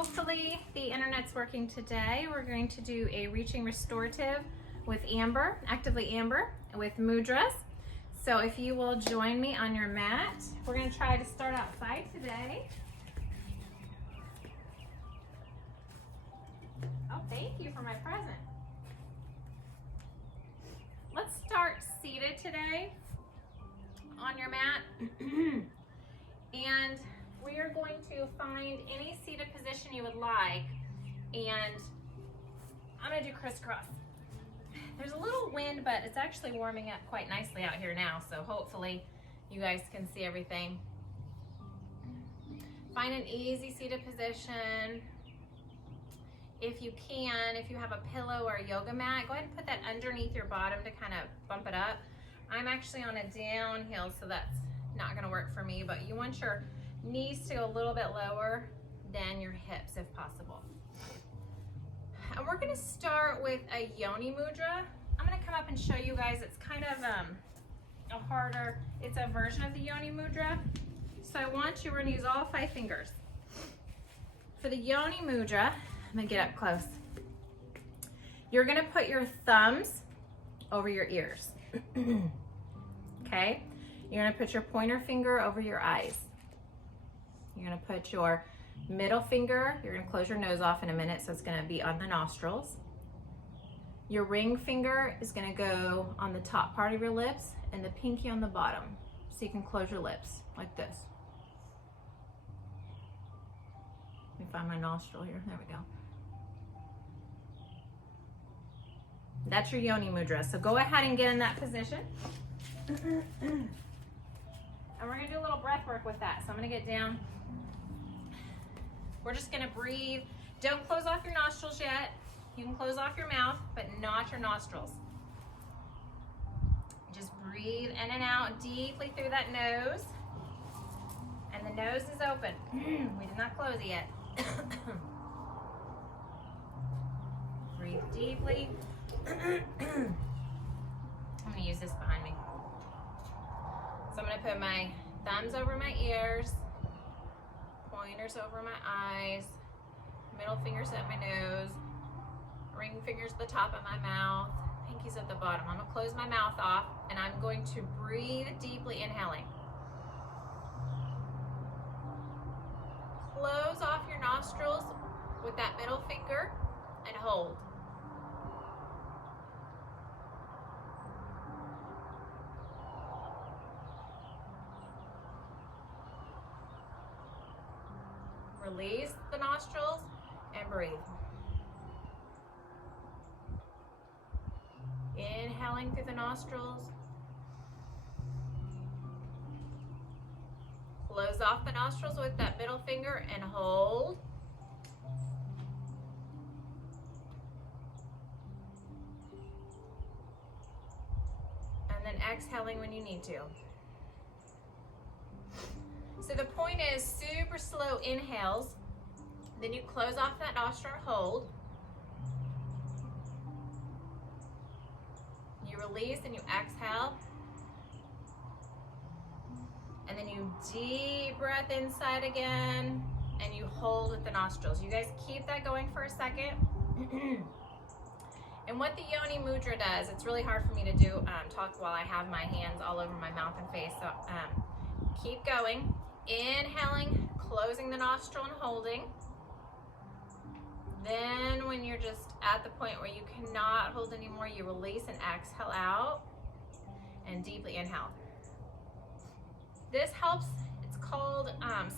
hopefully the internet's working today. We're going to do a reaching restorative with Amber, actively Amber, with mudras. So if you will join me on your mat, we're going to try to start outside today. Oh, thank you for my present. Let's start seated today on your mat. And we are going to find any seated position you would like. And I'm going to do crisscross. There's a little wind, but it's actually warming up quite nicely out here now. So hopefully you guys can see everything. Find an easy seated position. If you can, if you have a pillow or a yoga mat, go ahead and put that underneath your bottom to kind of bump it up. I'm actually on a downhill, so that's not going to work for me, but you want your knees to go a little bit lower than your hips if possible. And we're going to start with a yoni mudra. I'm going to come up and show you guys. It's kind of it's a version of the yoni mudra. So I want you, we're going to use all 5 fingers. For the yoni mudra, I'm going to get up close. You're going to put your thumbs over your ears. Okay? You're going to put your pointer finger over your eyes. You're going to put your middle finger, you're going to close your nose off in a minute, so it's going to be on the nostrils. Your ring finger is going to go on the top part of your lips and the pinky on the bottom, so you can close your lips like this. Let me find my nostril here. There we go. That's your yoni mudra. So go ahead and get in that position. And we're going to do a little breath work with that. So I'm going to get down. We're just going to breathe. Don't close off your nostrils yet. You can close off your mouth, but not your nostrils. Just breathe in and out deeply through that nose. And the nose is open. We did not close it yet. Breathe deeply. I'm going to use this behind me. So I'm going to put my thumbs over my ears, pointers over my eyes, middle fingers at my nose, ring fingers at the top of my mouth, pinkies at the bottom. I'm going to close my mouth off and I'm going to breathe deeply, inhaling. Close off your nostrils with that middle finger and hold. Release the nostrils and breathe. Inhaling through the nostrils. Close off the nostrils with that middle finger and hold. And then exhaling when you need to. So the point is super slow inhales, then you close off that nostril and hold. You release and you exhale. And then you deep breath inside again and you hold with the nostrils. You guys keep that going for a second. And what the yoni mudra does, it's really hard for me to do talk while I have my hands all over my mouth and face. So keep going. Inhaling, closing the nostril and holding. Then when you're just at the point where you cannot hold anymore, you release and exhale out and deeply inhale. This helps, it's called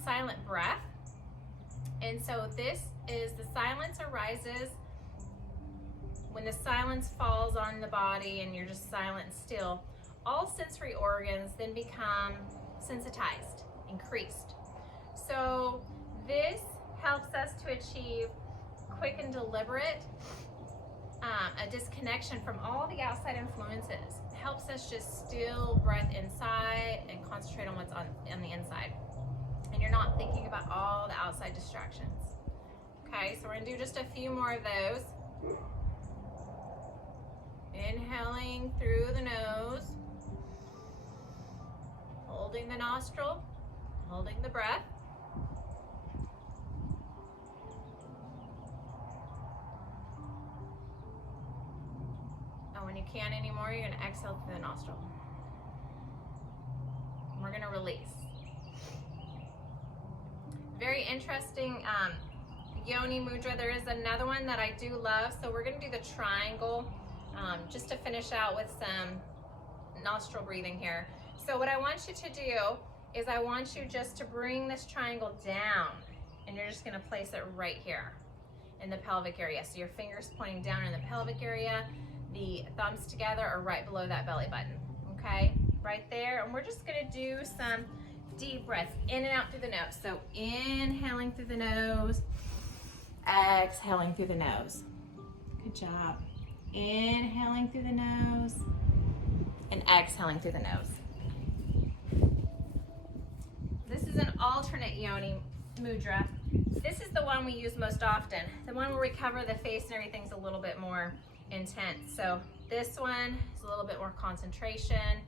silent breath. And so this is, the silence arises when the silence falls on the body and you're just silent and still. All sensory organs then become sensitized, increased. So this helps us to achieve quick and deliberate, a disconnection from all the outside influences. It helps us just still breath inside and concentrate on what's on the inside. And you're not thinking about all the outside distractions. Okay, so we're gonna do just a few more of those. Inhaling through the nose. Holding the nostril, holding the breath. can't anymore, you're gonna exhale through the nostril. We're gonna release. Very interesting yoni mudra. There is another one that I do love. So we're gonna do the triangle just to finish out with some nostril breathing here. So what I want you to do is I want you just to bring this triangle down, and you're just gonna place it right here in the pelvic area. So your fingers pointing down in the pelvic area, the thumbs together are right below that belly button, okay? Right there, and we're just gonna do some deep breaths in and out through the nose. So inhaling through the nose, exhaling through the nose. Good job. Inhaling through the nose and exhaling through the nose. This is an alternate yoni mudra. This is the one we use most often. The one where we cover the face and everything's a little bit more intense. So this one is a little bit more concentration,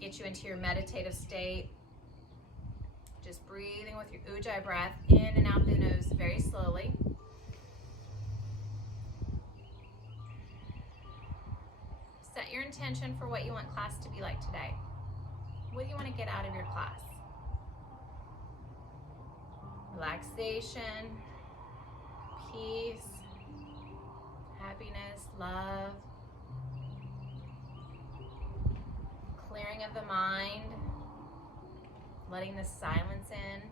get you into your meditative state. Just breathing with your ujjayi breath in and out the nose very slowly. Set your intention for what you want class to be like today. What do you want to get out of your class? Relaxation, peace, happiness, love, clearing of the mind, letting the silence in.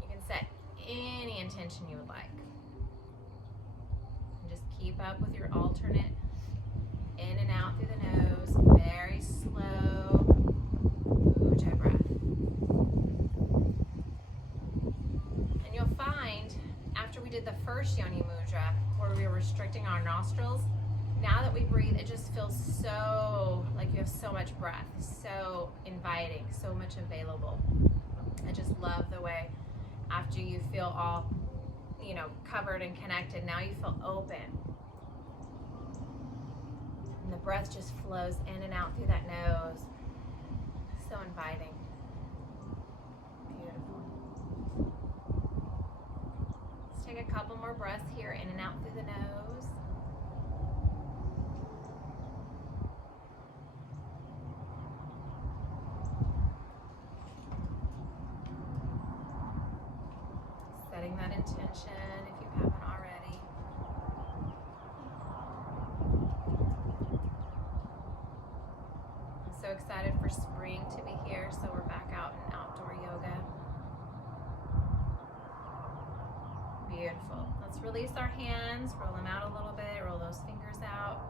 You can set any intention you would like. And just keep up with your alternate in and out through the nose, very slow ujjayi breath. And you'll find after we did the first yoni mudra where we were restricting our nostrils, now that we breathe, it just feels so like you have so much breath, so inviting, so much available. I just love the way after you feel all, you know, covered and connected, now you feel open. And the breath just flows in and out through that nose. So inviting. Beautiful. Let's take a couple more breaths here, in and out through the nose. Setting that intention if you haven't already. I'm so excited for spring to be here, so we're back out in outdoor yoga. Beautiful. Let's release our hands, roll them out a little bit, roll those fingers out.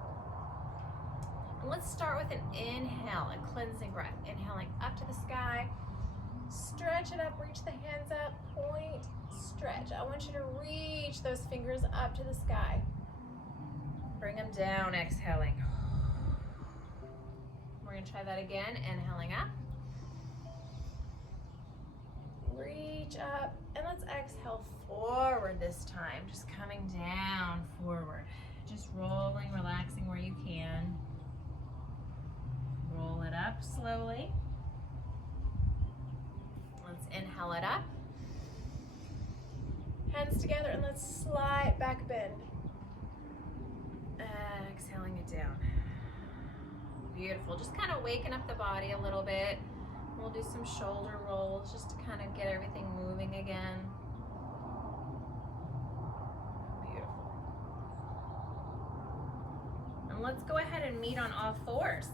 And let's start with an inhale, a cleansing breath. Inhaling up to the sky. Stretch it up, reach the hands up, point, stretch. I want you to reach those fingers up to the sky. Bring them down, exhaling. We're gonna try that again, inhaling up. Reach up, and let's exhale forward this time. Just coming down, forward. Just rolling, relaxing where you can. Roll it up slowly. Let's inhale it up. Hands together, and let's slide back, bend. Exhaling it down. Beautiful. Just kind of waking up the body a little bit. We'll do some shoulder rolls just to kind of get everything moving again. Beautiful. And let's go ahead and meet on all fours.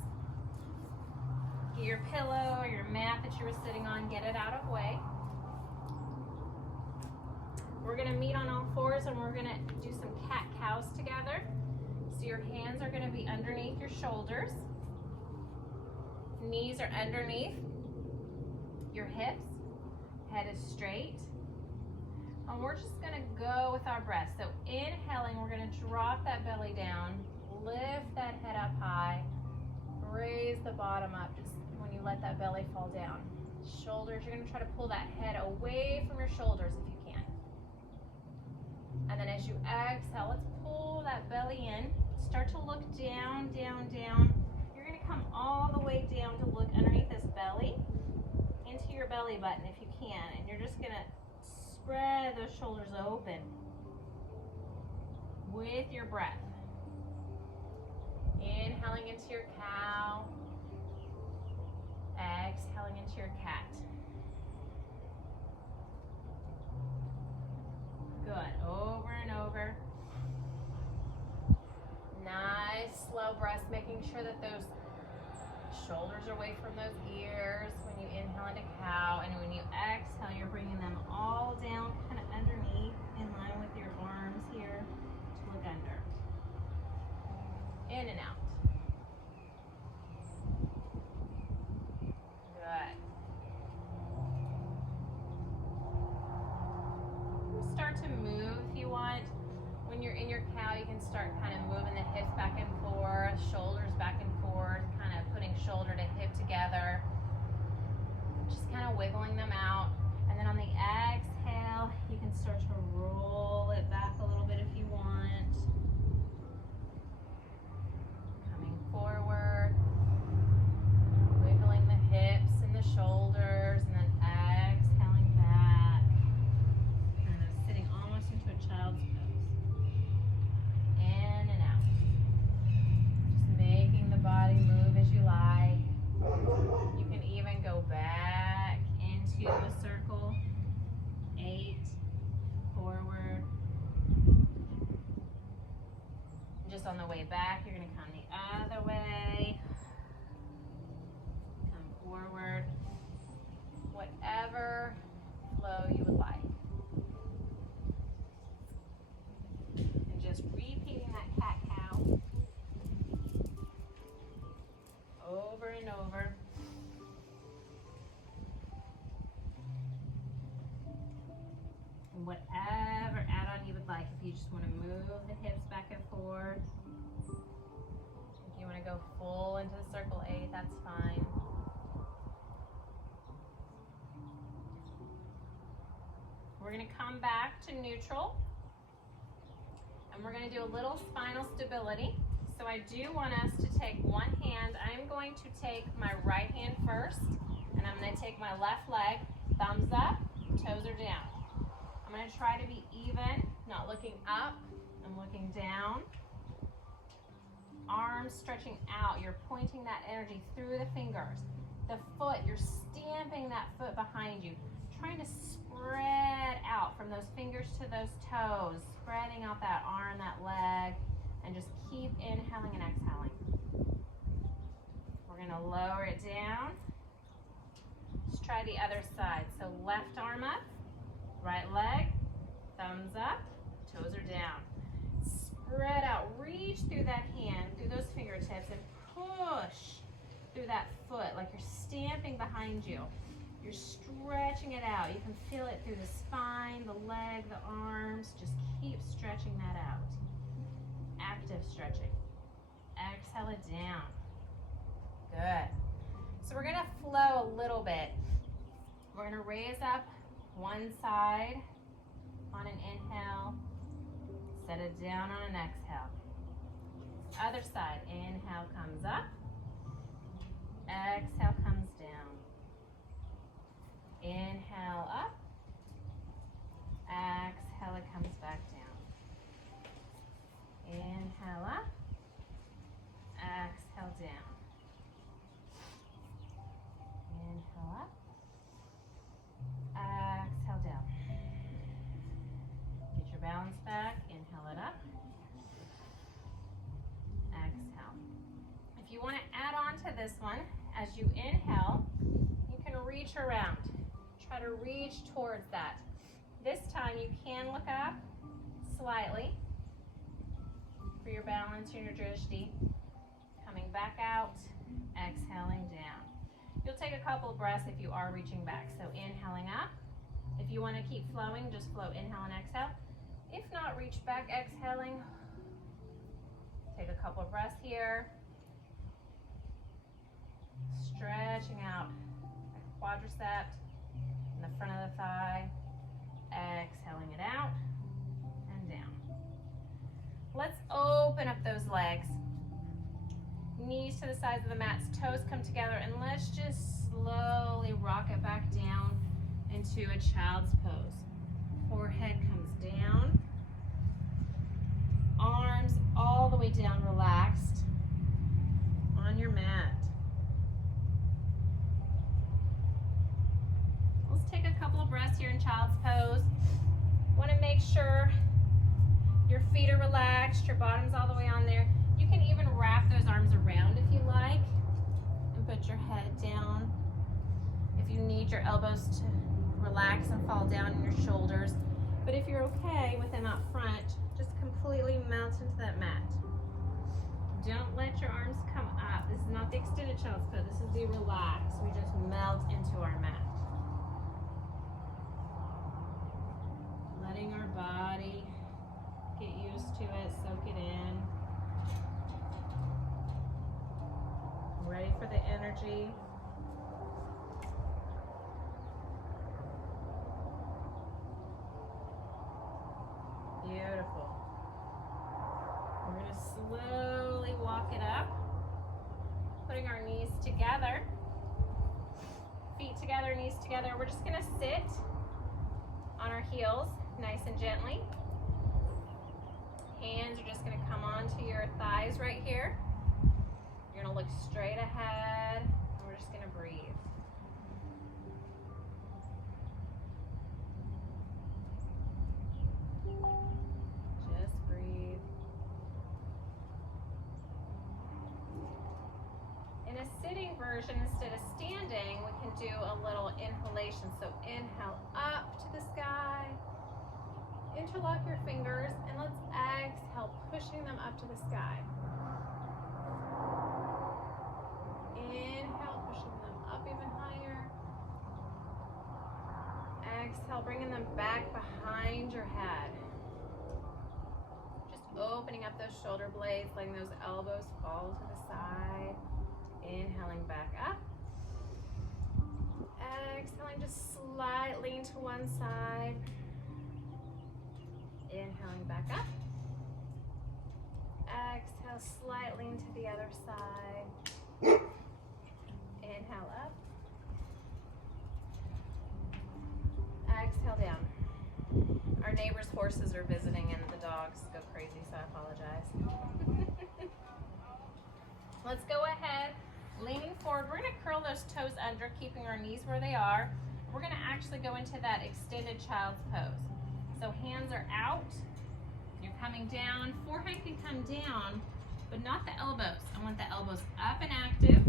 Get your pillow or your mat that you were sitting on, get it out of the way. We're gonna meet on all fours and we're gonna do some cat-cows together. So your hands are gonna be underneath your shoulders. Knees are underneath your hips. Head is straight. And we're just gonna go with our breath. So inhaling, we're gonna drop that belly down, lift that head up high, raise the bottom up just when you let that belly fall down. Shoulders, you're gonna try to pull that head away from your shoulders if you can. And then as you exhale, let's pull that belly in. Start to look down, down, down. You're gonna come all the way down to look underneath this belly, into your belly button if you can. And you're just gonna spread those shoulders open with your breath. Inhaling into your cow. Exhaling into your cat. Good. Over and over. Nice slow breaths, making sure that those shoulders are away from those ears when you inhale into cow, and when you exhale, you're bringing them all down, kind of underneath, in line with your arms here to look under. In and out. Good. Start to move if you want. When you're in your cow, you can start kind of moving the hips back and forth, shoulders back and forth, kind of putting shoulder to hip together. Just kind of wiggling them out. And then on the exhale, you can start to roll it back a little bit if you want. Coming forward, wiggling the hips and the shoulders, and then exhaling back. Kind of sitting almost into a child's pose. In and out. Just making the body move as you like. You can even go back into a circle. 8, forward. Just on the way back, you're going to come the other way. Come forward. Whatever flow you would like. And just repeating that cat-cow over and over. And whatever add-on you would like. If you just want to move the hips back and forth. If you want to go full into the circle 8, that's fine. We're going to come back to neutral. And we're going to do a little spinal stability. So I do want us to take one hand. I'm going to take my right hand first, and I'm going to take my left leg, thumbs up, toes are down. I'm going to try to be even, not looking up, I'm looking down. Arms stretching out, you're pointing that energy through the fingers. The foot, you're stamping that foot behind you, trying to spread out from those fingers to those toes, spreading out that arm, that leg, and just keep inhaling and exhaling. We're going to lower it down. Let's try the other side. So left arm up, right leg, thumbs up, toes are down. Spread out, reach through that hand, through those fingertips, and push through that foot like you're stamping behind you. You're stretching it out. You can feel it through the spine, the leg, the arms. Just keep stretching that out. Active stretching. Exhale it down. Good. So we're going to flow a little bit. We're going to raise up one side on an inhale. Set it down on an exhale. Other side. Inhale comes up. Exhale comes down. Inhale up. Exhale, it comes back down. Inhale up. Exhale down. Inhale up. Exhale down. Get your balance back. Inhale it up. Exhale. If you want to add on to this one, as you inhale, you can reach around. Try to reach towards that. This time you can look up slightly for your balance and your drishti. Coming back out, exhaling down. You'll take a couple of breaths if you are reaching back. So inhaling up. If you want to keep flowing, just flow, inhale and exhale. If not, reach back, exhaling. Take a couple of breaths here. Stretching out that quadricep in the front of the thigh. Exhaling it out and down. Let's open up those legs. Knees to the sides of the mat, toes come together, and let's just slowly rock it back down into a child's pose. Forehead comes down. Arms all the way down, relaxed. on your mat. Let's take a couple of breaths here in child's pose. Want to make sure your feet are relaxed, your bottom's all the way on there. You can even wrap those arms around if you like and put your head down. If you need your elbows to relax and fall down in your shoulders. But if you're okay with them out front, just completely melt into that mat. Don't let your arms come up. This is not the extended child's pose. This is the relax. We just melt into our mat. Letting our body get used to it, soak it in. Ready for the energy. Beautiful. We're going to slowly walk it up, putting our knees together, feet together, knees together. We're just going to sit on our heels, nice and gently. Hands are just going to come onto your thighs right here. You're going to look straight ahead, and we're just going to breathe. Just breathe. In a sitting version, instead of standing, we can do a little inhalation. So inhale up to the sky. Interlock your fingers, and let's exhale, pushing them up to the sky. Inhale, pushing them up even higher. Exhale, bringing them back behind your head. Just opening up those shoulder blades, letting those elbows fall to the side. Inhaling back up. Exhaling, just slightly lean to one side. Inhaling back up. Exhale, slightly lean to the other side. Inhale up. Exhale down. Our neighbor's horses are visiting and the dogs go crazy, so I apologize. Let's go ahead, leaning forward. We're going to curl those toes under, keeping our knees where they are. We're going to actually go into that extended child's pose. So hands are out. You're coming down. Forehead can come down, but not the elbows. I want the elbows up and active.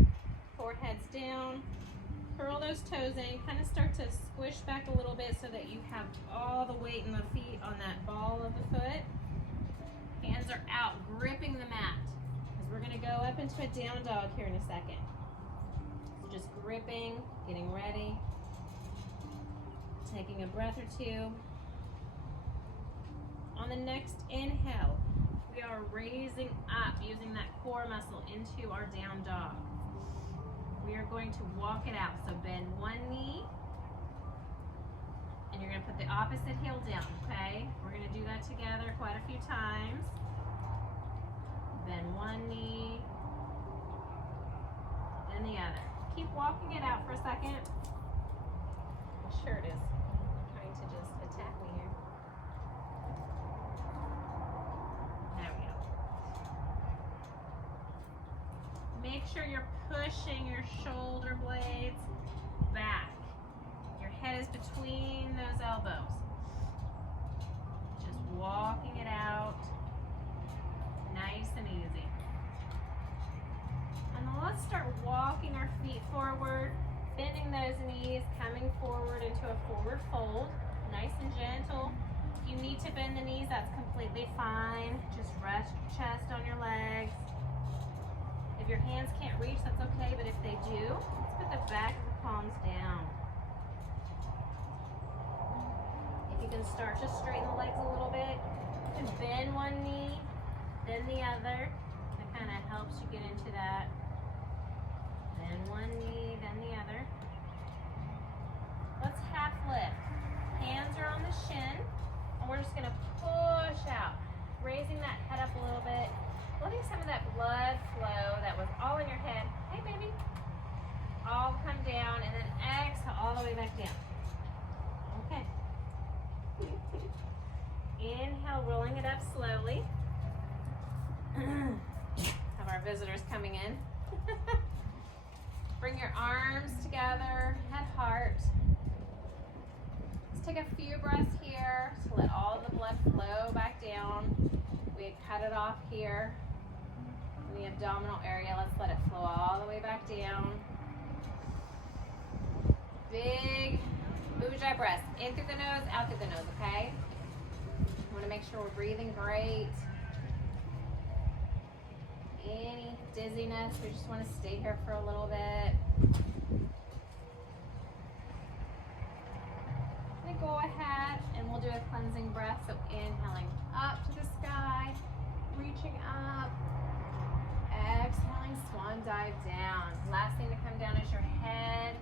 Forehead's down. Curl those toes in. Kind of start to squish back a little bit so that you have all the weight in the feet on that ball of the foot. Hands are out, gripping the mat. Because we're going to go up into a down dog here in a second. So just gripping, getting ready. Taking a breath or two. On the next inhale, we are raising up, using that core muscle into our down dog. We are going to walk it out. So bend one knee, and you're going to put the opposite heel down, okay? We're going to do that together quite a few times. Bend one knee, then the other. Keep walking it out for a second. My shirt is trying to just attack me here. There we go. Make sure you're pushing your shoulder blades back. Your head is between those elbows. Just walking it out. Nice and easy. And then let's start walking our feet forward, bending those knees, coming forward into a forward fold. Nice and gentle. If you need to bend the knees, that's completely fine. Just rest your chest on your legs. If your hands can't reach, that's okay, but if they do, let's put the back of the palms down. If you can start to straighten the legs a little bit, you can bend one knee, then the other. That kind of helps you get into that. Then one knee, then the other. Let's half lift. Hands are on the shin, and we're just gonna push out, raising that head up a little bit, letting some of that blood flow that was all in your head, hey baby, all come down, and then exhale all the way back down. Okay. Inhale, rolling it up slowly. Have our visitors coming in. Bring your arms together, head, heart. Let's take a few breaths here to let all the blood flow back down. We had cut it off here in the abdominal area. Let's let it flow all the way back down. Big ujjayi breaths. In through the nose, out through the nose, okay? We want to make sure we're breathing great. Any dizziness, we just want to stay here for a little bit. Then go ahead and we'll do a cleansing breath. So inhaling up to the sky, reaching up, exhaling, swan dive down. Last thing to come down is your head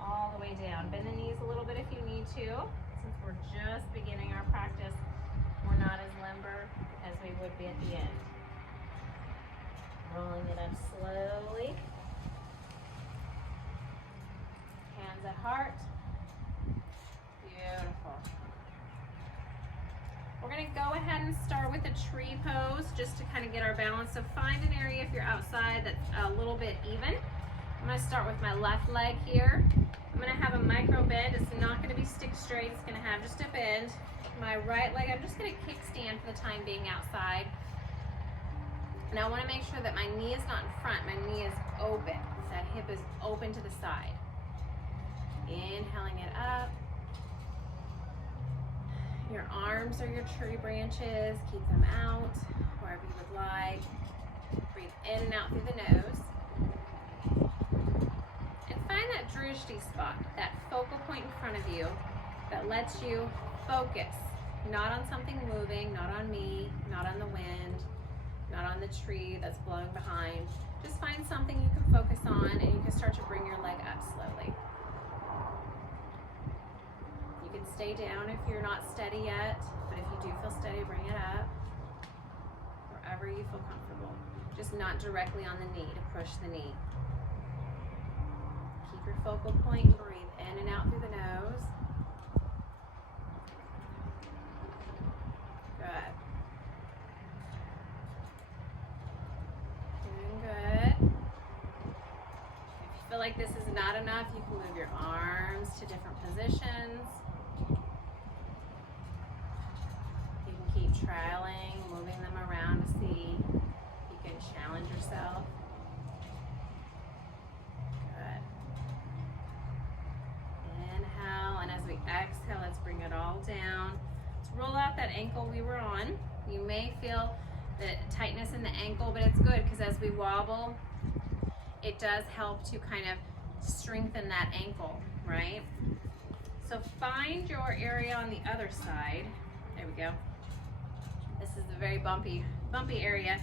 all the way down. Bend the knees a little bit if you need to. Since we're just beginning our practice, we're not as limber as we would be at the end. Rolling it up slowly. Hands at heart. Beautiful. We're going to go ahead and start with a tree pose just to kind of get our balance. So find an area if you're outside that's a little bit even. I'm going to start with my left leg here. I'm going to have a micro bend. It's not going to be stick straight. It's going to have just a bend. My right leg, I'm just going to kickstand for the time being outside. And I want to make sure that my knee is not in front. My knee is open. That hip is open to the side. Inhaling it up. Your arms are your tree branches. Keep them out wherever you would like. Breathe in and out through the nose. And find that drishti spot, that focal point in front of you that lets you focus. Not on something moving, not on me, not on the wind, not on the tree that's blowing behind. Just find something you can focus on and you can start to bring your leg up slowly. You can stay down if you're not steady yet, but if you do feel steady, bring it up. Wherever you feel comfortable. Just not directly on the knee to push the knee. Keep your focal point and breathe in and out through the nose. Good. Doing good. If you feel like this is not enough, you can move your arms to different positions. You can keep trialing, moving them around to see if you can challenge yourself. Good. Inhale, and as we exhale, let's bring it all down. Let's roll out that ankle we were on. You may feel the tightness in the ankle, but it's good because as we wobble, it does help to kind of strengthen that ankle, right? So find your area on the other side. There we go. This is a very bumpy area.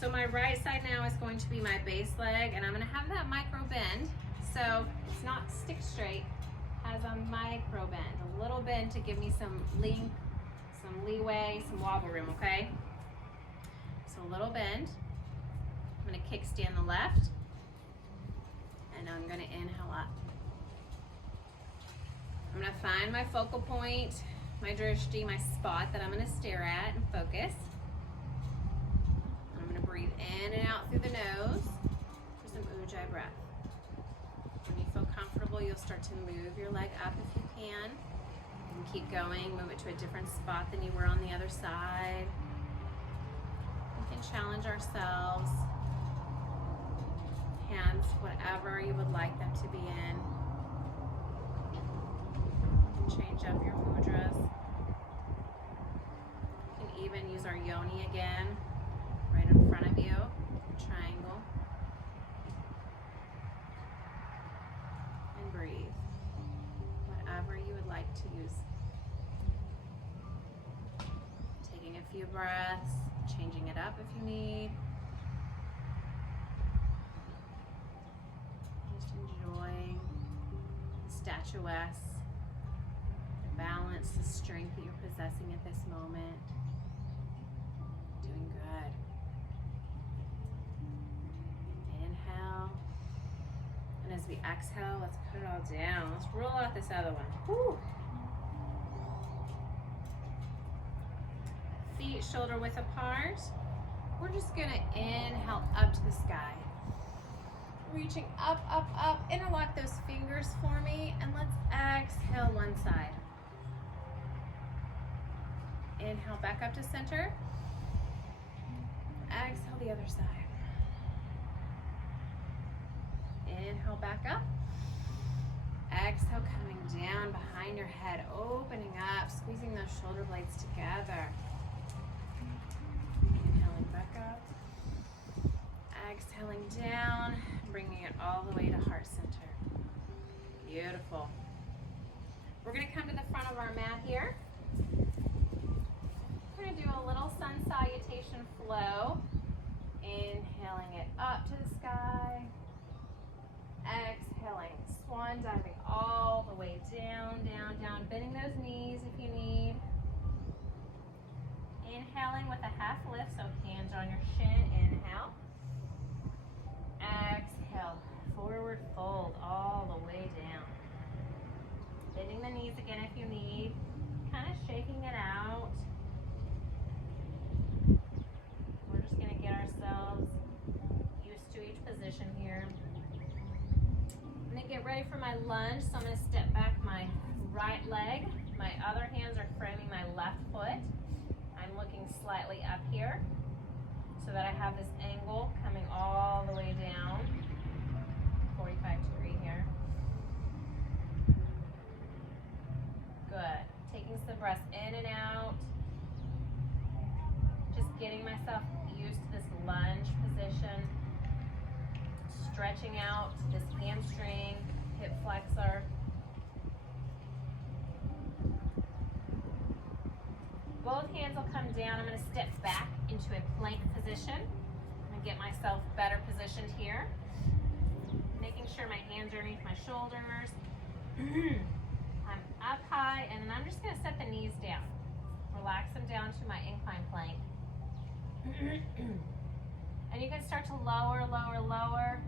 So my right side now is going to be my base leg, and I'm going to have that micro bend. So it's not stick straight, has a micro bend, a little bend to give me some leeway, some wobble room, okay? So a little bend. I'm going to kickstand the left, and I'm going to inhale up. I'm going to find my focal point, my drishti, my spot that I'm going to stare at and focus. I'm going to breathe in and out through the nose for some ujjayi breath. When you feel comfortable, you'll start to move your leg up if you can. And keep going, move it to a different spot than you were on the other side. We can challenge ourselves. Hands, whatever you would like them to be in. You can change up your mudras. You can even use our yoni again, right in front of you, triangle. And breathe. Whatever you would like to use. Taking a few breaths, changing it up if you need. Just enjoying the statuesque, the balance, the strength that you're possessing at this moment. Doing good. Inhale. And as we exhale, let's put it all down. Let's roll out this other one. Whew. Feet shoulder width apart. We're just gonna inhale up to the sky. Reaching up, up, up. Interlock those fingers for me, and let's exhale one side. Inhale back up to center. Exhale the other side. Inhale back up. Exhale coming down behind your head, opening up, squeezing those shoulder blades together. Inhaling back up. Exhaling down, bringing it all the way to heart center. Beautiful. We're going to come to the front of our mat here. We're going to do a little sun salutation flow. Inhaling it up to the sky. Exhaling, swan diving all the way down, down, down. Bending those knees if you need. Inhaling with a half lift, so hands on your shin. Inhale. Exhale, forward fold all the way down. Bending the knees again if you need. Kind of shaking it out. We're just going to get ourselves used to each position here. I'm going to get ready for my lunge, so I'm going to step back my right leg. My other hands are framing my left foot. I'm looking slightly up here so that I have this angle coming all the way down, 45-degree here. Good. Taking some breaths in and out. Just getting myself used to this lunge position. Stretching out this hamstring, hip flexor. Both hands will come down. I'm going to step back into a plank position. I'm going to get myself better positioned here. Making sure my hands are underneath my shoulders. I'm up high, and then I'm just going to set the knees down. Relax them down to my incline plank. And you can start to lower, lower, lower.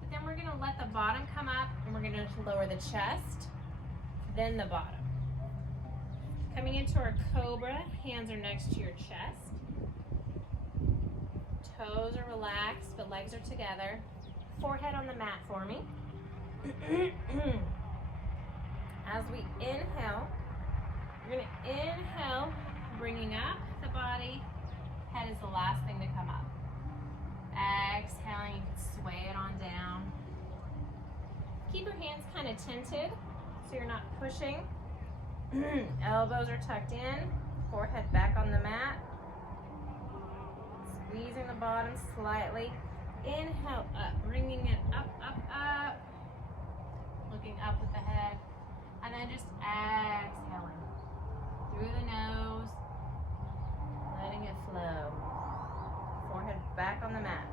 But then we're going to let the bottom come up, and we're going to lower the chest, then the bottom. Coming into our cobra, hands are next to your chest. Toes are relaxed, but legs are together. Forehead on the mat for me. As we inhale, you're going to inhale, bringing up the body. Head is the last thing to come up. Exhaling, you can sway it on down. Keep your hands kind of tinted so you're not pushing. Elbows are tucked in, forehead back on the mat. Squeezing the bottom slightly. Inhale up, bringing it up, up, up. Looking up with the head. And then just exhaling through the nose, letting it flow. Forehead back on the mat.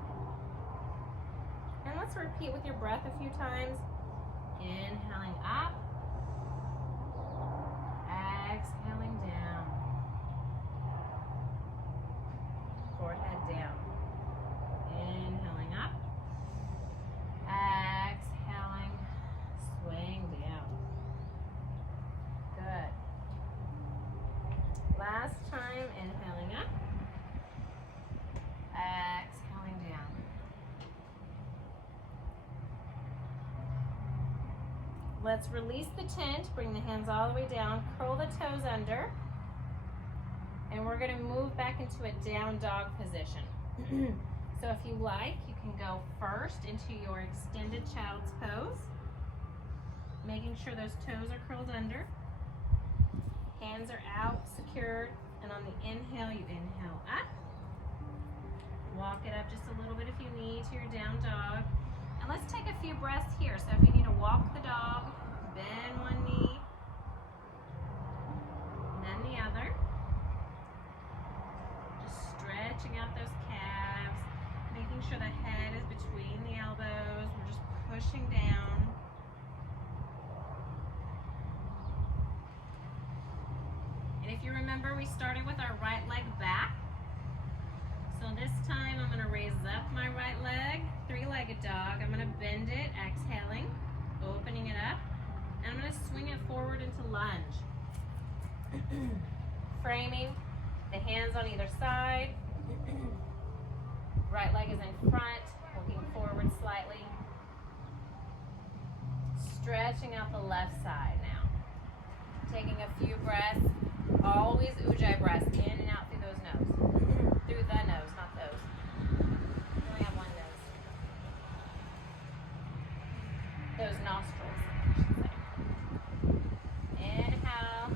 And let's repeat with your breath a few times. Inhaling up. Exhaling down. Forehead down. Inhaling up. Exhaling. Swaying down. Good. Last time, inhaling up. Exhaling down. Let's release the tent, bring the hands all the way down, curl the toes under, and we're going to move back into a down dog position. So if you like, you can go first into your extended child's pose, making sure those toes are curled under. Hands are out, secured, and on the inhale, you inhale up. Walk it up just a little bit if you need to your down dog. And let's take a few breaths here. So if you need to walk the dog, bend one knee, and then the other. Just stretching out those calves, making sure the head is between the elbows. We're just pushing down. And if you remember, we started with our right leg back. So this time I'm going to raise up my right leg, three-legged dog. I'm going to bend it, exhaling, opening it up, and I'm going to swing it forward into lunge. Framing, the hands on either side. Right leg is in front, looking forward slightly. stretching out the left side now. Taking a few breaths, always ujjayi breaths, in and out through those nose. Through the nose, not those. We only have one nose. Those nostrils, I should say. Inhale.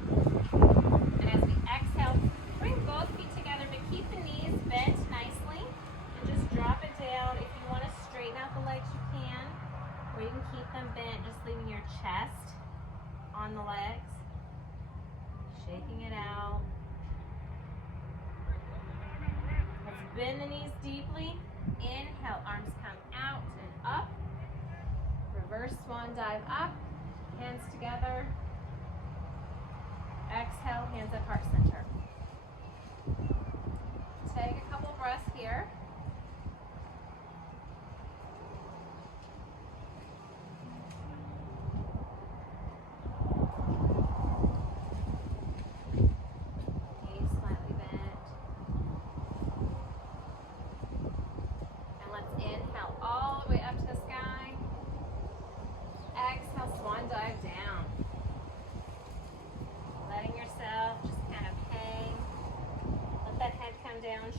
And as we exhale, bring both feet together, but keep the knees bent nicely. And just drop it down. If you want to straighten out the legs, you can. Or you can keep them bent, just leaving your chest on the legs. Shaking it out. Let's bend the knees deeply. Inhale, arms come out and up. Reverse swan dive up. Hands together. Exhale, hands at heart center. Take a couple breaths here.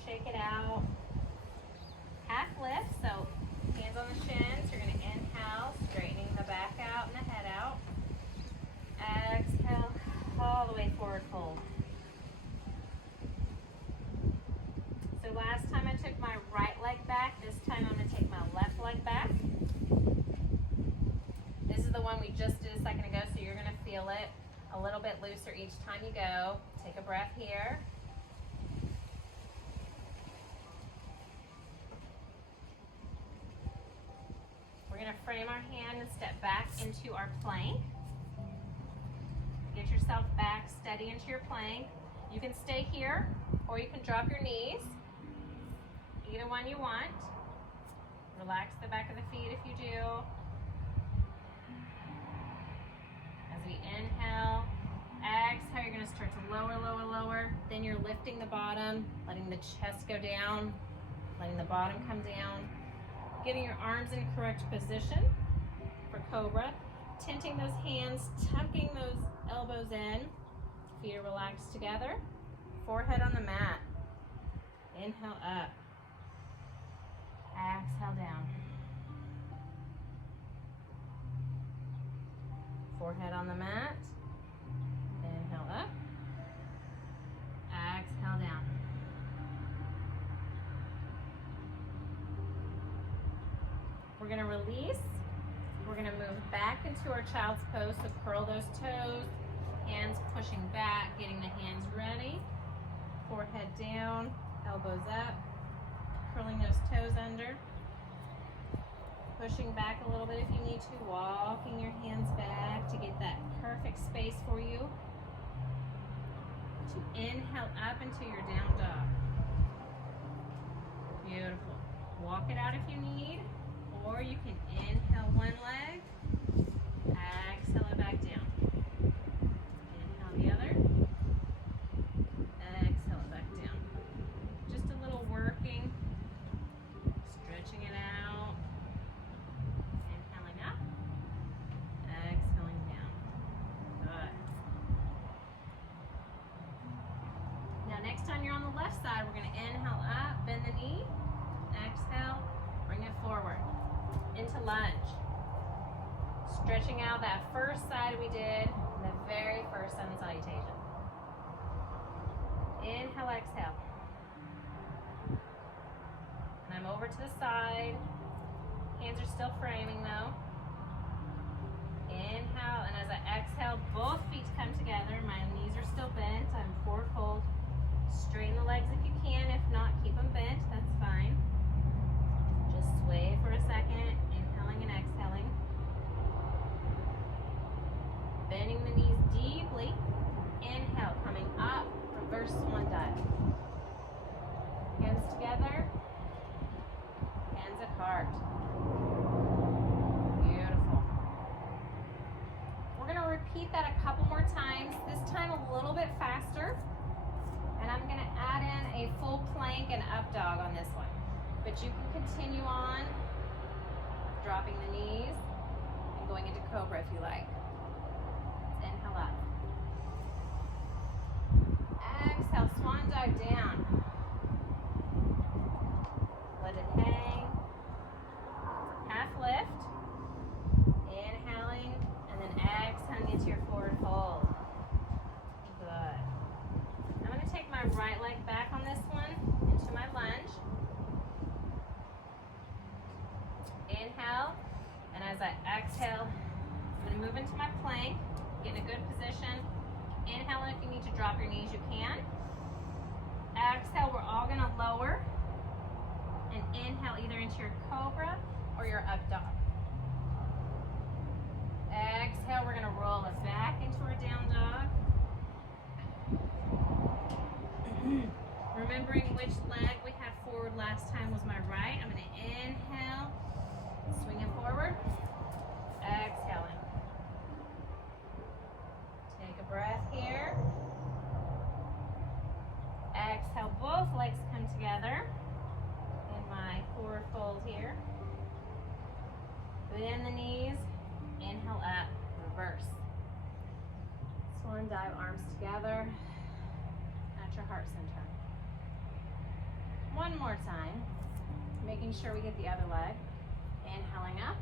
Shake it out. Half lift, so hands on the shins. You're going to inhale, straightening the back out and the head out. Exhale, all the way forward fold. So last time I took my right leg back. This time I'm going to take my left leg back. This is the one we just did a second ago, so you're going to feel it a little bit looser each time you go. Take a breath here. We're going to frame our hand and step back into our plank. Get yourself back steady into your plank. You can stay here or you can drop your knees. Either one you want. Relax the back of the feet if you do. As we inhale, exhale, you're going to start to lower, lower, lower. Then you're lifting the bottom, letting the chest go down, letting the bottom come down. Getting your arms in correct position for cobra. Tenting those hands, tucking those elbows in. Feet are relaxed together. Forehead on the mat. Inhale up. Exhale down. Forehead on the mat. Inhale up. Exhale down. We're going to release. We're going to move back into our child's pose. So curl those toes, hands pushing back, getting the hands ready. Forehead down, elbows up, curling those toes under. Pushing back a little bit if you need to, walking your hands back to get that perfect space for you. To inhale up into your down dog. Beautiful. Walk it out if you need. Or you can inhale one leg, exhale it back down. Inhale the other, exhale it back down. Just a little working, stretching it out. Inhaling up, exhaling down. Good. Now next time you're on the left side, we're going to inhale up, bend the knee, exhale, bring it forward. Into lunge. Stretching out that first side we did in the very first sun salutation. Inhale, exhale. And I'm over to the side. Hands are still framing though. Inhale, and as I exhale, both feet come together. My knees are still bent. I'm forward fold. Straighten the legs if you can. If not, keep them bent. That's fine. Just sway for a second, inhaling and exhaling. Bending the knees deeply. Inhale, coming up, reverse swan dive. Hands together, hands at heart. Beautiful. We're going to repeat that a couple more times, this time a little bit faster. And I'm going to add in a full plank and up dog on this one. But you can continue on, dropping the knees and going into cobra if you like. Let's inhale up. Exhale, swan dive down. Let it hang. Half lift. Inhaling, and then exhaling into your forward fold. Good. I'm going to take my right leg back on this one into my lunge. Inhale, and as I exhale, I'm going to move into my plank, get in a good position. Inhale, and if you need to drop your knees, you can. Exhale, we're all going to lower, and inhale either into your cobra or your up dog. Exhale, we're going to roll us back into our down dog. Remembering which leg we had forward last time was my right. I'm going to inhale, swing it forward, exhaling. Take a breath here. Exhale, both legs come together in my forward fold here. Bend the knees, inhale up, reverse. Swan dive, arms together at your heart center. One more time, making sure we get the other leg. Inhaling up.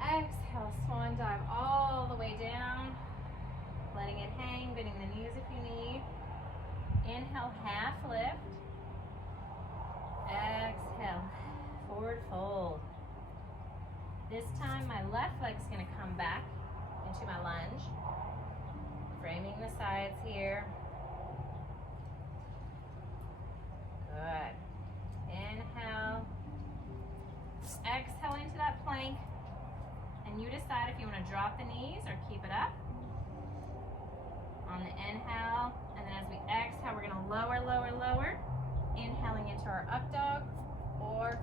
Exhale, swan dive all the way down. Letting it hang, bending the knees if you need. Inhale, half lift. Exhale, forward fold. This time my left leg's going to come back into my lunge. Framing the sides here. Good. Inhale. Exhale into that plank. And you decide if you want to drop the knees or keep it up. On the inhale. And then as we exhale, we're going to lower, lower, lower. Inhaling into our up dog or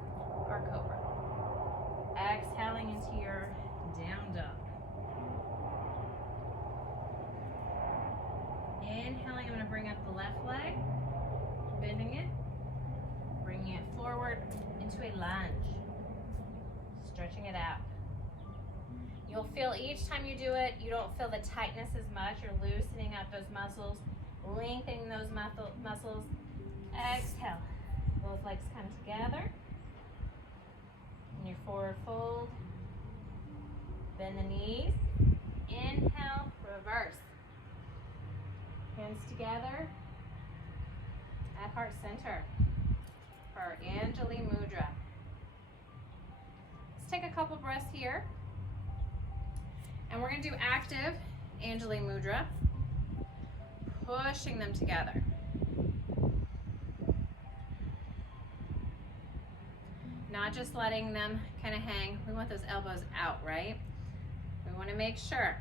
our cobra. Exhaling into your down dog. Inhaling, I'm going to bring up the left leg. Bending it. Bringing it forward into a lunge. Stretching it out. You'll feel each time you do it, you don't feel the tightness as much. You're loosening up those muscles, lengthening those muscles. Exhale. Both legs come together. In your forward fold. Bend the knees. Inhale, reverse. Hands together at heart center for our Anjali Mudra. Let's take a couple breaths here. And we're going to do active Anjali Mudra, pushing them together. Not just letting them kind of hang. We want those elbows out, right? We want to make sure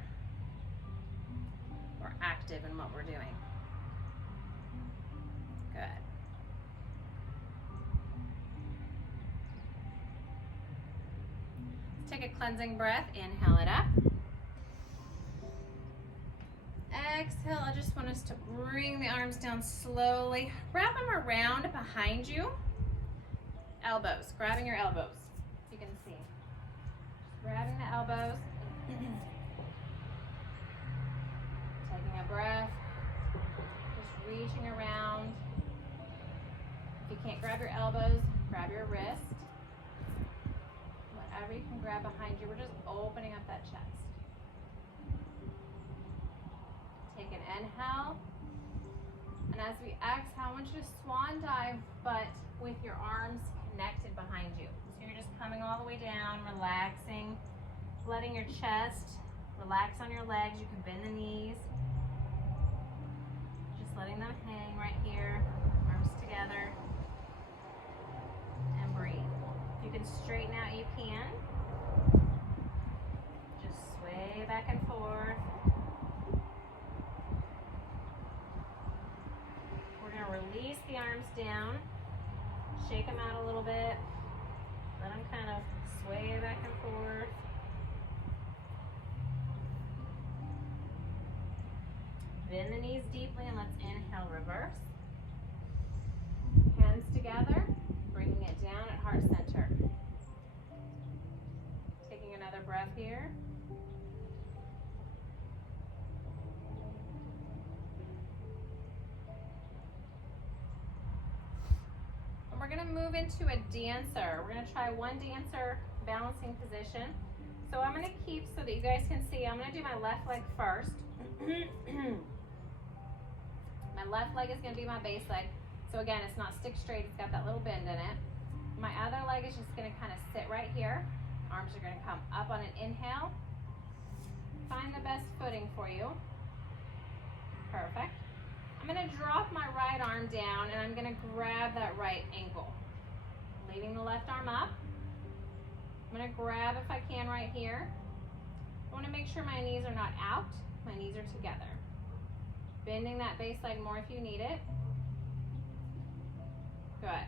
we're active in what we're doing. Good. Let's take a cleansing breath. Inhale it up. Exhale, I just want us to bring the arms down slowly. Wrap them around behind you. Elbows, grabbing your elbows. You can see. Just grabbing the elbows. Taking a breath. Just reaching around. If you can't grab your elbows, grab your wrist. Whatever you can grab behind you. We're just opening up that chest. Take an inhale, and as we exhale, I want you to swan dive, but with your arms connected behind you. So you're just coming all the way down, relaxing, letting your chest relax on your legs. You can bend the knees, just letting them hang right here, arms together, and breathe. If you can straighten out, you can. Just sway back and forth. Release the arms down, shake them out a little bit, let them kind of sway back and forth. Bend the knees deeply and let's inhale, reverse. Hands together, bringing it down at heart center. Another breath here. And we're gonna move into a dancer. We're gonna try one dancer balancing position. So I'm gonna keep, so that you guys can see, I'm gonna do my left leg first. My left leg is gonna be my base leg. So again, it's not stick straight, it's got that little bend in it. My other leg is just gonna kind of sit right here. Arms are gonna come up on an inhale. Find the best footing for you. Perfect. I'm gonna drop my right arm down and I'm gonna grab that right ankle. Leaving the left arm up. I'm gonna grab, if I can, right here. I wanna make sure my knees are not out, my knees are together. Bending that base leg more if you need it. Good.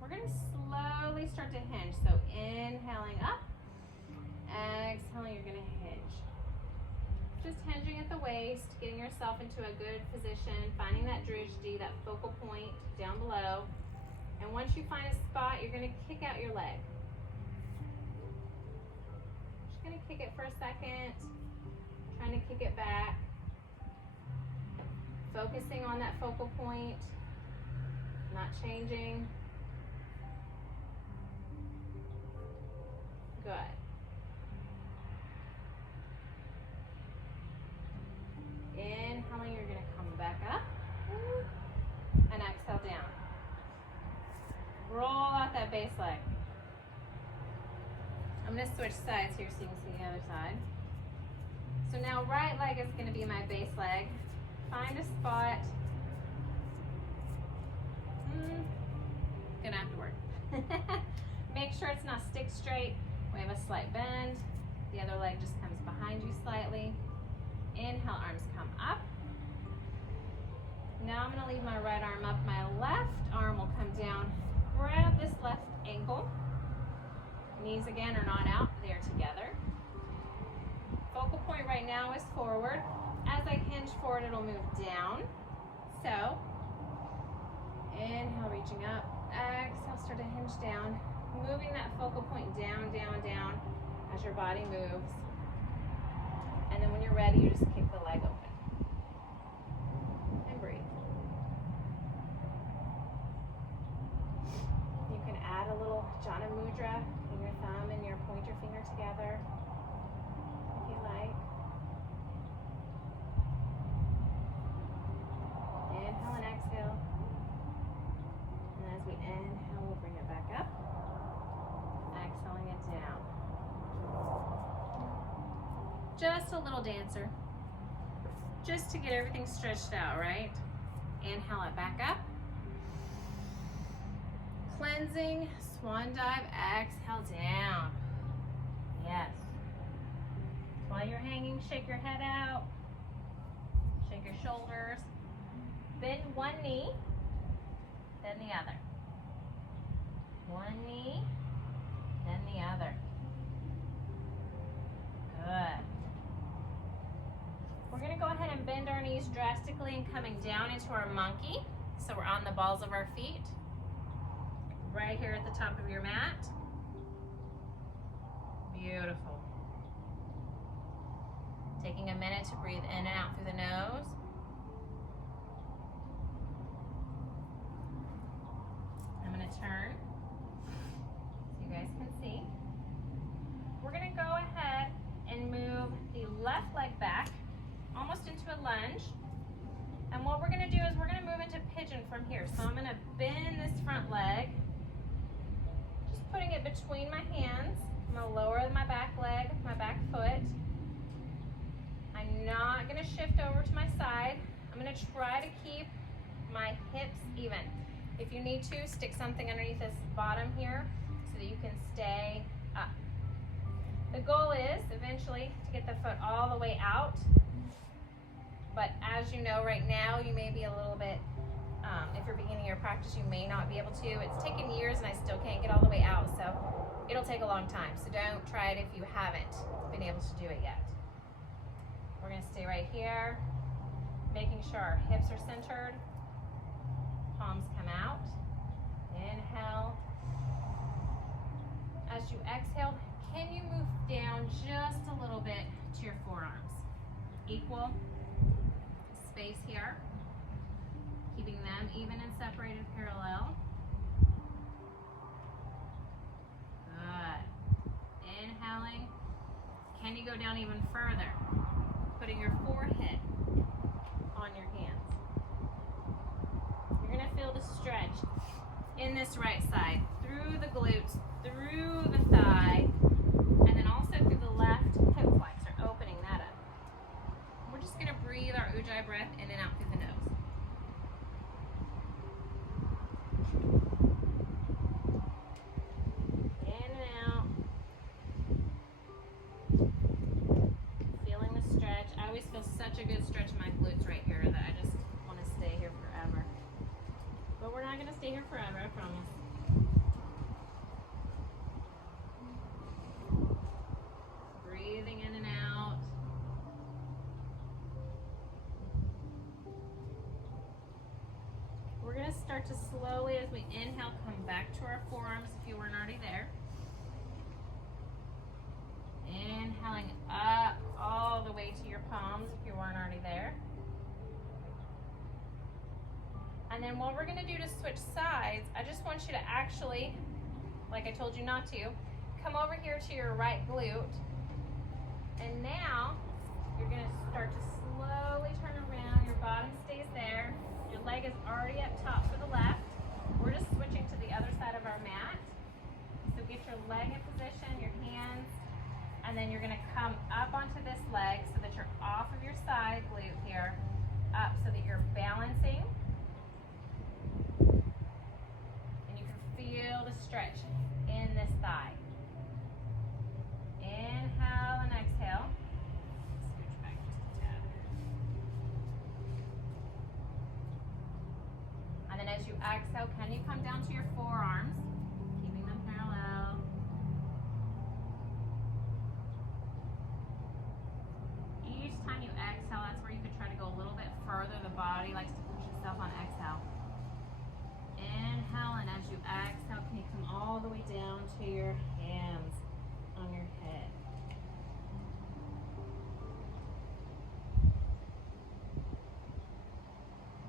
We're gonna slowly start to hinge. So inhaling up, exhaling, you're gonna hinge. Just hinging at the waist, getting yourself into a good position, finding that drishti, that focal point down below. And once you find a spot, you're gonna kick out your leg. Just gonna kick it for a second, trying to kick it back. Focusing on that focal point, not changing. Good. Inhaling, you're gonna come back up and exhale down. Roll out that base leg. I'm gonna switch sides here so you can see the other side. So now right leg is gonna be my base leg. Find a spot. Gonna have to work. Make sure it's not stick straight. We have a slight bend. The other leg just comes behind you slightly. Inhale, arms come up. Now I'm gonna leave my right arm up. My left arm will come down. Grab this left ankle. Knees again are not out, they're together. Focal point right now is forward. As I hinge forward, it'll move down. So, inhale, reaching up. Exhale, start to hinge down. Moving that focal point down, down, down as your body moves. And then when you're ready, you just kick the leg open. And breathe. You can add a little Jana Mudra, bring your thumb and your pointer finger together if you like. Inhale and exhale. And as we inhale, we'll bring it back up. Exhaling it down. Just a little dancer. Just to get everything stretched out, right? Inhale it back up. Cleansing, swan dive, exhale down. Yes. While you're hanging, shake your head out. Shake your shoulders. Bend one knee, then the other. One knee, then the other. Good. We're gonna go ahead and bend our knees drastically and coming down into our monkey. So we're on the balls of our feet. Right here at the top of your mat. Beautiful. Taking a minute to breathe in and out through the nose. I'm gonna turn so you guys can see. We're gonna go ahead and move the left leg back, almost into a lunge. And what we're gonna do is we're gonna move into pigeon from here. So I'm gonna bend this front leg, just putting it between my hands. I'm gonna lower my back leg, my back foot. I'm not gonna shift over to my side. I'm gonna try to keep my hips even. If you need to, stick something underneath this bottom here so that you can stay up. The goal is eventually to get the foot all the way out. But as you know right now, you may be a little bit, if you're beginning your practice, you may not be able to. It's taken years and I still can't get all the way out, so it'll take a long time. So don't try it if you haven't been able to do it yet. We're gonna stay right here, making sure our hips are centered. Palms come out. Inhale. As you exhale, can you move down just a little bit to your forearms? Equal space here, keeping them even and separated parallel. Good. Inhaling. Can you go down even further? Putting your forehead on your hands. You're going to feel the stretch in this right side, through the glutes, through the thigh, and then also through the left hip flexor, opening that up. We're just going to breathe our Ujjayi breath in and out through the nose. In and out. Feeling the stretch. I always feel such a good stretch in my glutes right here that I just want to stay here forever. But we're not going to stay here forever, I promise. Breathing in and out. We're going to start to slowly, as we inhale, come back to our forearms if you weren't already there. Inhaling up all the way to your palms if you weren't already there. And then what we're going to do to switch sides, I just want you to actually, like I told you not to, come over here to your right glute. And now you're going to start to slowly turn around. Your bottom stays there. Your leg is already up top for the left. We're just switching to the other side of our mat. So get your leg in position, your hands, and then you're going to come up onto this leg so that you're off of your side glute here, up so that you're balancing. And you can feel the stretch in this thigh. Inhale and exhale. Scooch back just a tad. And then as you exhale, can you come down to your forearms, keeping them parallel? Each time you exhale, that's where you could try to go a little bit further. The body likes to push itself on exhale. Inhale, and as you exhale, can you come all the way down to your hands on your head?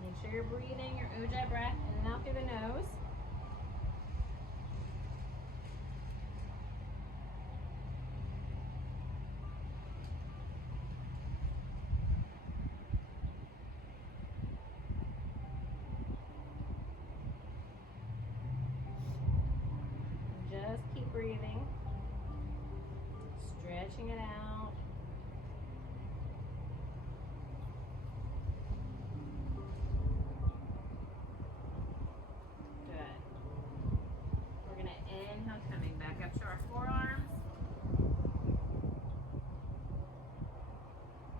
Make sure you're breathing your Ujjayi breath in and out through the nose. Just keep breathing, stretching it out. Good. We're going to inhale, coming back up to our forearms.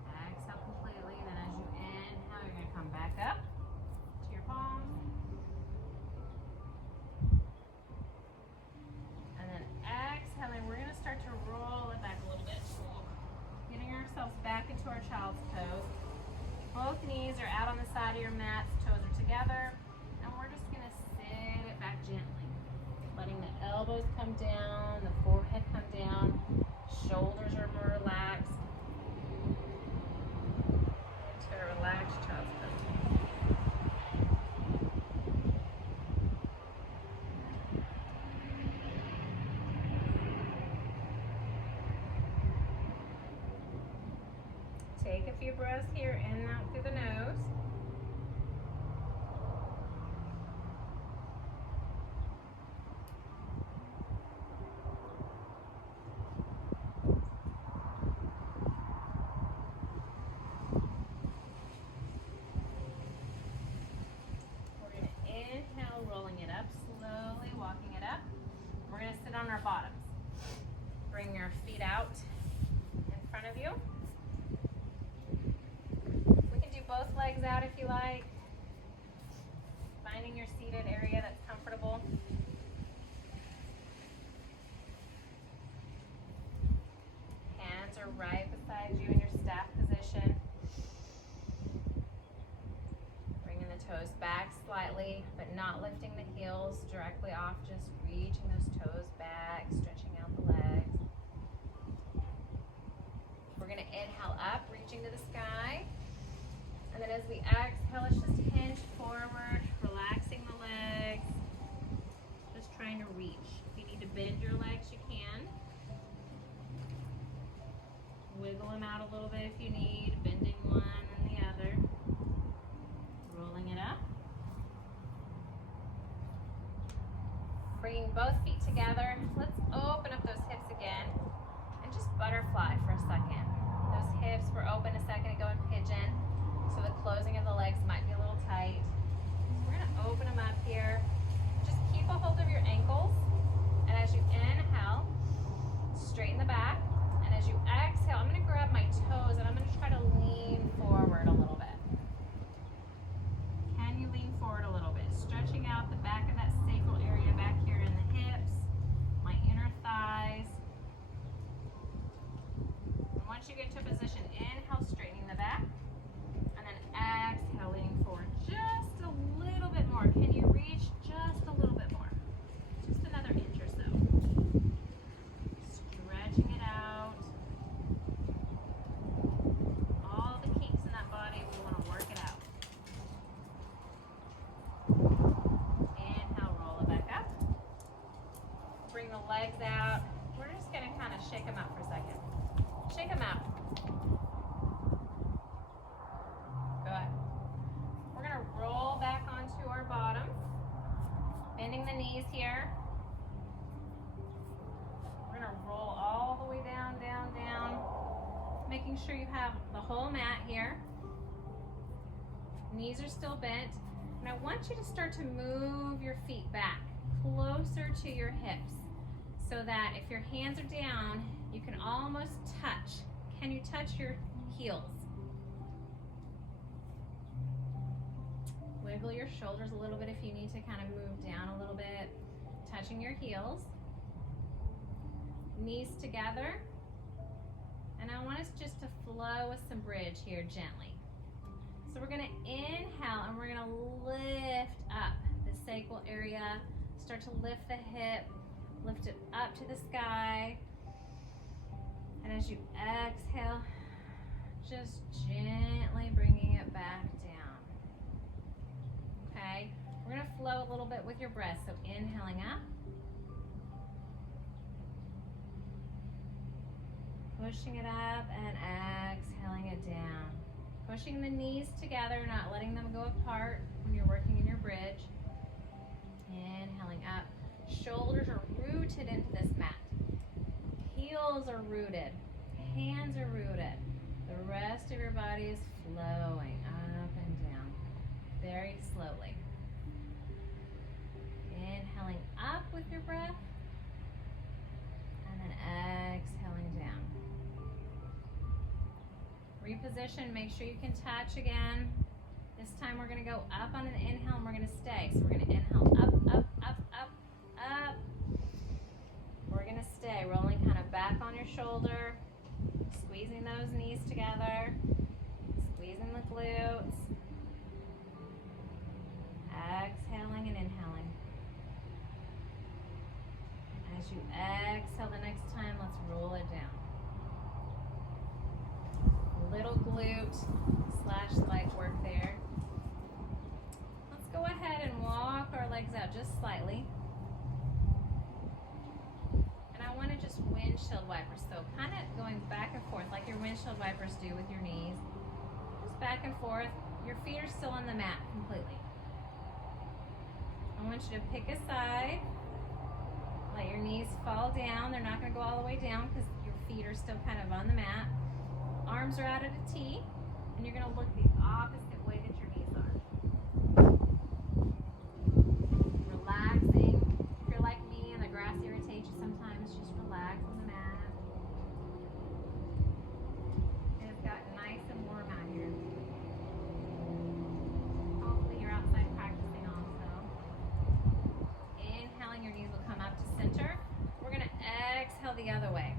Exhale completely. Then as you inhale, you're going to come back up to your palms. And then exhaling, we're going to start to roll it back a little bit. Getting ourselves back into our child's pose. Both knees are out on the side of your mat, toes are together. And we're just going to sit it back gently. Letting the elbows come down, the forehead come down, shoulders are more relaxed. Into a relaxed child's pose. Take a few breaths here in and out through the nose. We're going to inhale, rolling it up, slowly walking it up. We're going to sit on our bottoms. Bring your feet out in front of you. Both legs out if you like. Finding your seated area that's comfortable. Hands are right beside you in your staff position. Bringing the toes back slightly, but not lifting the heels directly off, just reaching those toes back, stretching out the legs. Inhale up, reaching to the sky. And then as we exhale, let's just hinge forward, relaxing the legs. Just trying to reach. If you need to bend your legs, you can. Wiggle them out a little bit if you need, bending one and the other. Rolling it up. Bringing both feet together. Let's open up those hips again and just butterfly for a second. Those hips were open a second ago in pigeon, so the closing of the legs might be a little tight. So we're gonna open them up here. Just keep a hold of your ankles, and as you inhale, straighten the back, and as you exhale, I'm gonna grab my toes and I'm gonna try to lean forward a little bit. Can you lean forward a little bit? Stretching out the back of that sacral area back here in the hips, my inner thighs. And once you get to a position, inhale, straightening the back, and then exhale, leaning forward just a little bit more. Can you reach just a little bit more? Just another inch or so. Stretching it out. All the kinks in that body, we want to work it out. Inhale, roll it back up. Bring the legs out. We're just going to kind of shake them out for a second. Shake them out. Good. We're going to roll back onto our bottoms. Bending the knees here. We're going to roll all the way down, down, down. Making sure you have the whole mat here. Knees are still bent. And I want you to start to move your feet back closer to your hips so that if your hands are down, you can almost touch. Can you touch your heels? Wiggle your shoulders a little bit if you need to kind of move down a little bit, touching your heels. Knees together. And I want us just to flow with some bridge here gently. So we're going to inhale and we're going to lift up the sacral area. Start to lift the hip, lift it up to the sky. And as you exhale, just gently bringing it back down. Okay, we're going to flow a little bit with your breath. So inhaling up. Pushing it up and exhaling it down. Pushing the knees together, not letting them go apart when you're working in your bridge. Inhaling up. Shoulders are rooted into this mat. Heels are rooted. Hands are rooted. The rest of your body is flowing up and down very slowly. Inhaling up with your breath. And then exhaling down. Reposition, make sure you can touch again. This time we're going to go up on an inhale and we're going to stay. So we're going to inhale up, up, up, up, up. We're going to stay, rolling kind of back on your shoulder, squeezing those knees together, squeezing the glutes, exhaling and inhaling. As you exhale the next time, let's roll it down. Little glute / leg work there. Let's go ahead and walk our legs out just slightly. And I want to just windshield wipers. So kind of going back and forth like your windshield wipers do with your knees. Just back and forth. Your feet are still on the mat completely. I want you to pick a side. Let your knees fall down. They're not going to go all the way down because your feet are still kind of on the mat. Arms are out at a T, and you're going to look the opposite way that your knees are. Relaxing. If you're like me and the grass irritates you sometimes, just relax on the mat. And it's gotten nice and warm out here. Hopefully you're outside practicing also. Inhaling, your knees will come up to center. We're going to exhale the other way.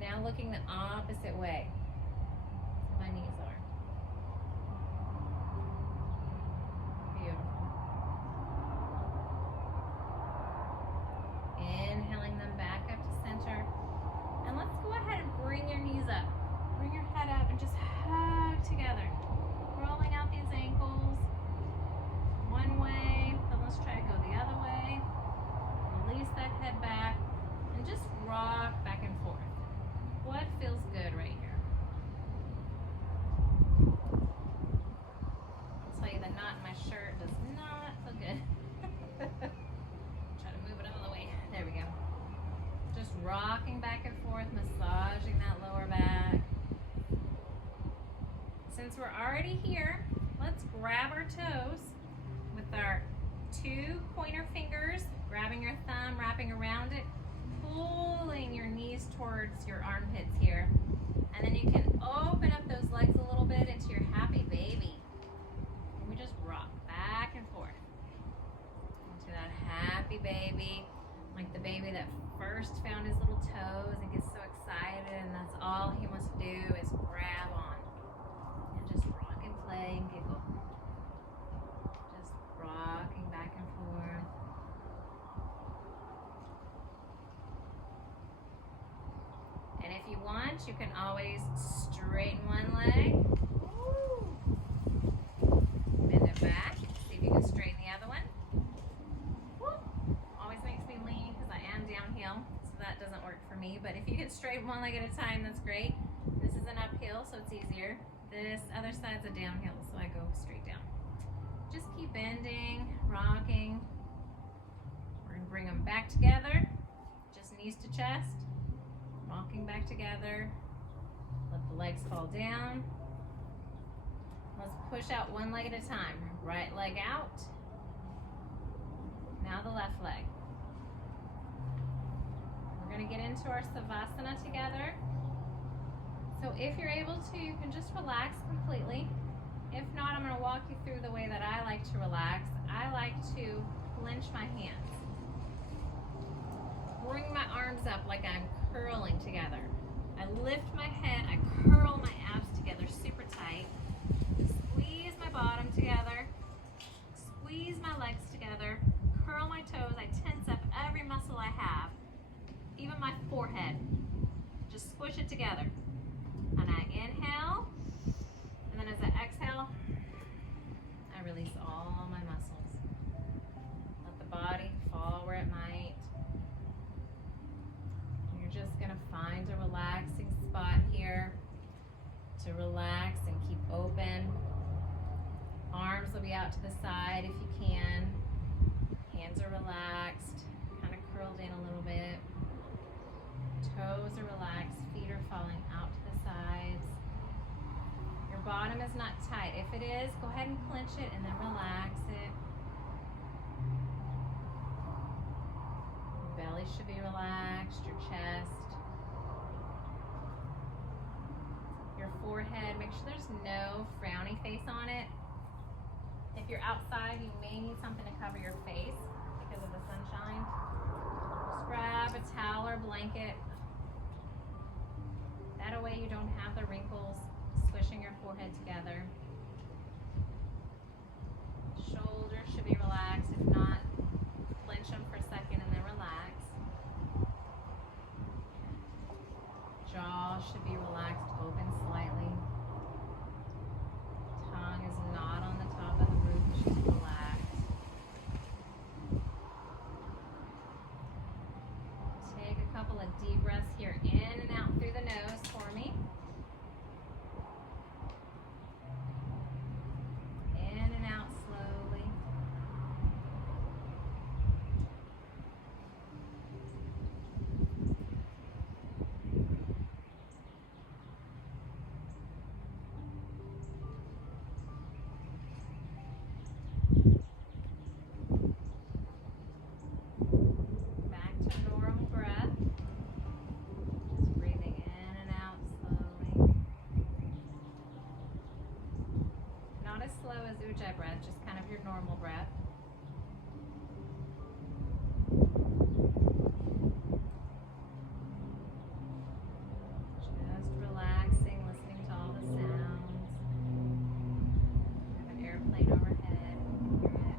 Now looking the opposite way. My knees are. Beautiful. Inhaling them back up to center. And let's go ahead and bring your knees up. since we're already here, let's grab our toes with our 2 pointer fingers, grabbing your thumb, wrapping around it, pulling your knees towards your armpits here. And then you can open up those legs a little bit into your happy baby. And we just rock back and forth into that happy baby, like the baby that first found his little toes and gets so excited, and that's all he wants to do is grab on and just rock and play and giggle. Just rocking back and forth. And if you want, you can always straighten one leg. Bend it back. See if you can straighten the other one. Always makes me lean because I am downhill, so that doesn't work for me. But if you can straighten one leg at a time, that's great. This is an uphill, so it's easier. This other side's a downhill, so I go straight down. Just keep bending, rocking. We're gonna bring them back together. Just knees to chest. Rocking back together. Let the legs fall down. Let's push out one leg at a time. Right leg out. Now the left leg. We're going to get into our Savasana together. So if you're able to, you can just relax completely. If not, I'm going to walk you through the way that I like to relax. I like to clench my hands. Bring my arms up like I'm curling together. I lift my head, I curl my abs together super tight. Squeeze my bottom together. Squeeze my legs together. Curl my toes. I tense up every muscle I have, even my forehead. Just squish it together. And I inhale, and then as I exhale, I release all my muscles. Let the body fall where it might. You're just gonna find a relaxing spot here to relax and keep open. Arms will be out to the side if you can. Hands are relaxed, kind of curled in a little bit. Toes are relaxed, feet are falling out to the sides. Your bottom is not tight. If it is, go ahead and clench it and then relax it. Your belly should be relaxed, your chest. Your forehead, make sure there's no frowny face on it. If you're outside, you may need something to cover your face because of the sunshine. Just grab a towel or blanket. That way you don't have the wrinkles squishing your forehead together. Shoulders should be relaxed. If not, clench them for a second and then relax. Jaw should be relaxed, open slightly. Tongue is not on the top of the roof, it's just relaxed. Take a couple of deep breaths here, in and out through the nose for me. In and out slowly. Ujjayi breath, just kind of your normal breath. Just relaxing, listening to all the sounds. We have an airplane overhead. Hear it.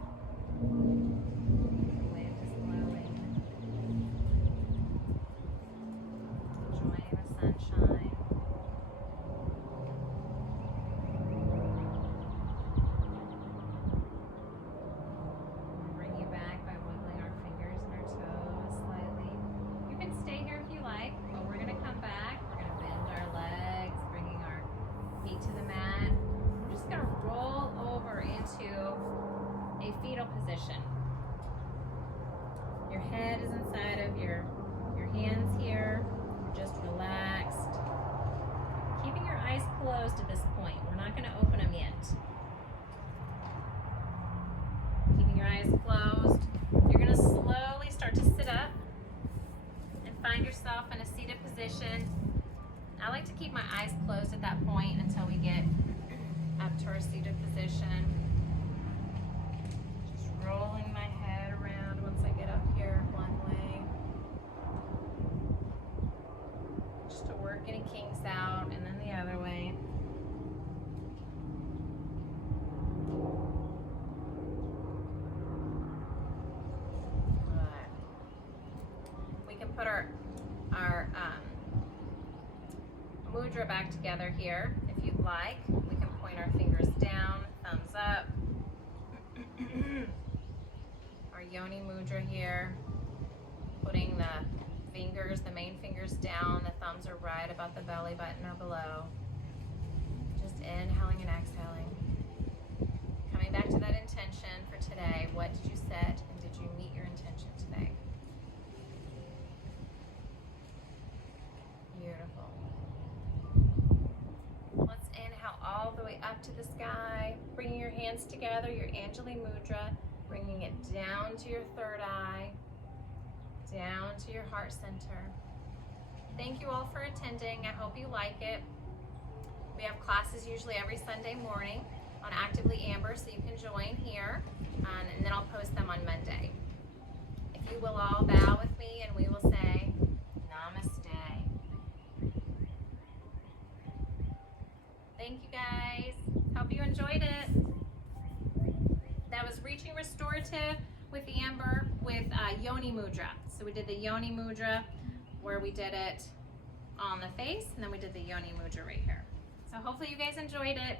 The wind is blowing. Enjoying the sunshine. Position. Your head is inside of your hands here. You're just relaxed. Keeping your eyes closed. closed at this point. We're not going to open them yet. Keeping your eyes closed. You're going to slowly start to sit up and find yourself in a seated position. I like to keep my eyes closed at that point until we get up to our seated position. Just rolling my head around once I get up here one way. Just to work any kinks out, and then the other way. Good. We can put our mudra back together here if you'd like. We can point our fingers down, thumbs up. Our yoni mudra here, putting the fingers, the main fingers down, the thumbs are right about the belly button or below. Just inhaling and exhaling. Coming back to that intention for today. What did you set and did you meet your intention today? Beautiful. Let's inhale all the way up to the sky, bringing your hands together, your Anjali Mudra, bringing it down to your third eye, down to your heart center. Thank you all for attending. I hope you like it. We have classes usually every Sunday morning on Actively Amber, so you can join here, and then I'll post them on Monday. If you will all bow with me and we will say Namaste. Thank you guys. Hope you enjoyed it. That was Reaching Restorative with Amber with Yoni Mudra. So we did the Yoni Mudra where we did it on the face, and then we did the Yoni Mudra right here. So hopefully you guys enjoyed it.